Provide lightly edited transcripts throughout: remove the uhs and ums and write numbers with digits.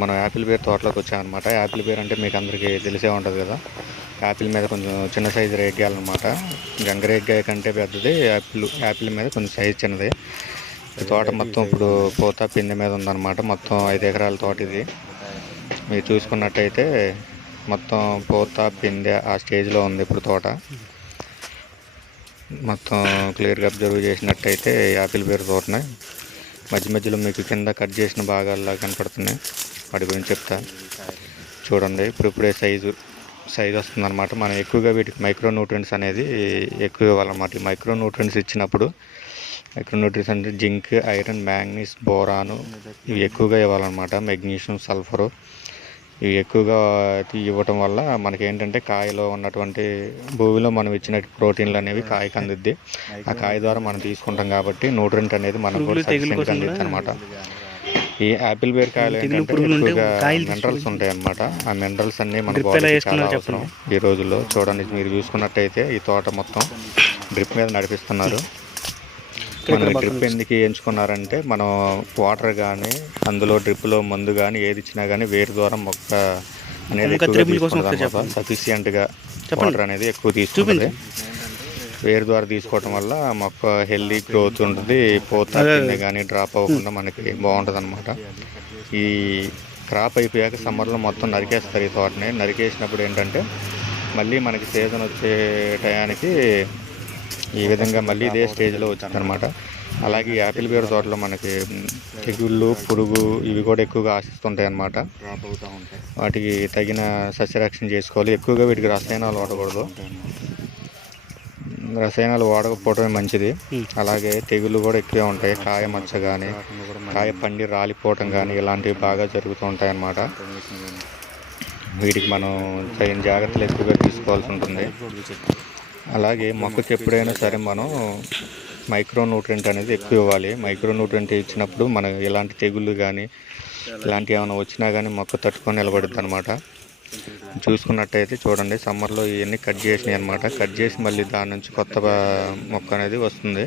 మనం Apple bear తోటలోకి వచ్చామన్నమాట. యాపిల్ బేర్ అంటే మీకు అందరికీ తెలిసే ఉంటుంది కదా. యాపిల్ మీద కొంచెం చిన్న సైజు రేగ్గాయలన్నమాట. గంగరేగ్గాయ కంటే పెద్దది యాపిల్ మీద కొంచెం సైజు చిన్నది. ఈ తోట మొత్తం ఇప్పుడు పూత పిందె మీద ఉందన్నమాట. మొత్తం 5 ఎకరాల తోట ఇది. మీరు చూసుకున్నట్టయితే మొత్తం పూత పిందె ఆ స్టేజ్లో ఉంది ఇప్పుడు తోట. మొత్తం క్లియర్గా అబ్జర్వ్ చేసినట్టయితే యాపిల్ బేర్ తోటనే మధ్య మధ్యలో మీకు కింద కట్ చేసిన భాగాల్లో కనపడుతున్నాయి. వాటి గురించి చెప్తా చూడండి. ఇప్పుడే సైజు వస్తుందన్నమాట. మనం ఎక్కువగా వీటికి మైక్రో న్యూట్రియంట్స్ అనేది ఎక్కువ ఇవ్వాలన్నమాట. ఈ మైక్రో న్యూట్రియంట్స్ ఇచ్చినప్పుడు మైక్రో న్యూట్రియంట్స్ అంటే జింక్, ఐరన్, మ్యాంగనీస్, బోరాను ఇవి ఎక్కువగా ఇవ్వాలన్నమాట. మెగ్నీషియం, సల్ఫరు ఇవి ఎక్కువగా ఇవ్వటం వల్ల మనకి ఏంటంటే కాయలో ఉన్నటువంటి భూమిలో మనం ఇచ్చిన ప్రోటీన్లు అనేవి కాయకు అందిద్ది. ఆ కాయ ద్వారా మనం తీసుకుంటాం కాబట్టి న్యూట్రియంట్ అనేది మనకు కూడా సఫిషియెంట్గా అందిద్ది అనమాట. ఈ యాపిల్ బేర్ కాయలు ఏంటంటే ఎక్కువగా మినరల్స్ ఉంటాయి అన్నమాట. ఆ మినరల్స్ అన్నీ మన బాడీకి చాలా అవసరం ఈ రోజుల్లో. చూడండి, మీరు చూసుకున్నట్టయితే ఈ తోట మొత్తం డ్రిప్ మీద నడిపిస్తున్నారు. మనం డ్రిప్ ఎందుకు ఎంచుకున్నారంటే మనం వాటర్ కానీ అందులో డ్రిప్లో మందు కానీ ఏది ఇచ్చినా కానీ వేరు ద్వారా మొక్క అనేది సఫిషియెంట్గా వాటర్ అనేది ఎక్కువ తీసుకుంటుంది. వేరు ద్వారా తీసుకోవటం వల్ల మొక్క హెల్దీ గ్రోత్ ఉంటుంది. పూత కింద కానీ డ్రాప్ అవ్వకుండా మనకి బాగుంటుంది అనమాట. ఈ క్రాప్ అయిపోయాక సమ్మర్లో మొత్తం నరికేస్తారు ఈ తోటని. నరికేసినప్పుడు ఏంటంటే మళ్ళీ మనకి సీజన్ వచ్చే టయానికి ఈ విధంగా మళ్ళీ ఇదే స్టేజ్లో వచ్చిందనమాట. అలాగే యాపిల్ బేర్ తోటలో మనకి తెగుళ్ళు, పురుగు ఇవి కూడా ఎక్కువగా ఆశిస్తుంటాయి అన్నమాట. వాటికి తగిన సస్యరక్షణ చేసుకోవాలి. ఎక్కువగా వీటికి రసాయనాలు వాడకూడదు. రసాయనాలు వాడకపోవడమే మంచిది. అలాగే తెగుళ్ళు కూడా ఎక్కువే ఉంటాయి. కాయ మచ్చ కానీ, కాయ పండి రాలిపోవటం కానీ ఇలాంటివి బాగా జరుగుతూ ఉంటాయి అన్నమాట. వీటికి మనం తగిన జాగ్రత్తలు ఎక్కువగా తీసుకోవాల్సి ఉంటుంది. అలాగే మొక్కకి ఎప్పుడైనా సరే మనం మైక్రో న్యూట్రియంట్ అనేది ఎక్కువ ఇవ్వాలి. మైక్రో న్యూట్రియంట్ ఇచ్చినప్పుడు మనం ఎలాంటి తెగుళ్ళు కానీ ఇలాంటివి ఏమైనా వచ్చినా కానీ మొక్క తట్టుకొని నిలబడుద్ది అనమాట. చూసుకున్నట్టయితే చూడండి, సమ్మర్లో ఇవన్నీ కట్ చేసినాయి అనమాట. కట్ చేసి మళ్ళీ దాని నుంచి కొత్త మొక్క అనేది వస్తుంది.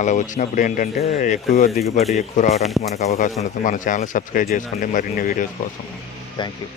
అలా వచ్చినప్పుడు ఏంటంటే ఎక్కువ దిగుబడి ఎక్కువ రావడానికి మనకు అవకాశం ఉంటుంది. మన ఛానల్ సబ్స్క్రైబ్ చేసుకోండి మరిన్ని వీడియోస్ కోసం. Thank you.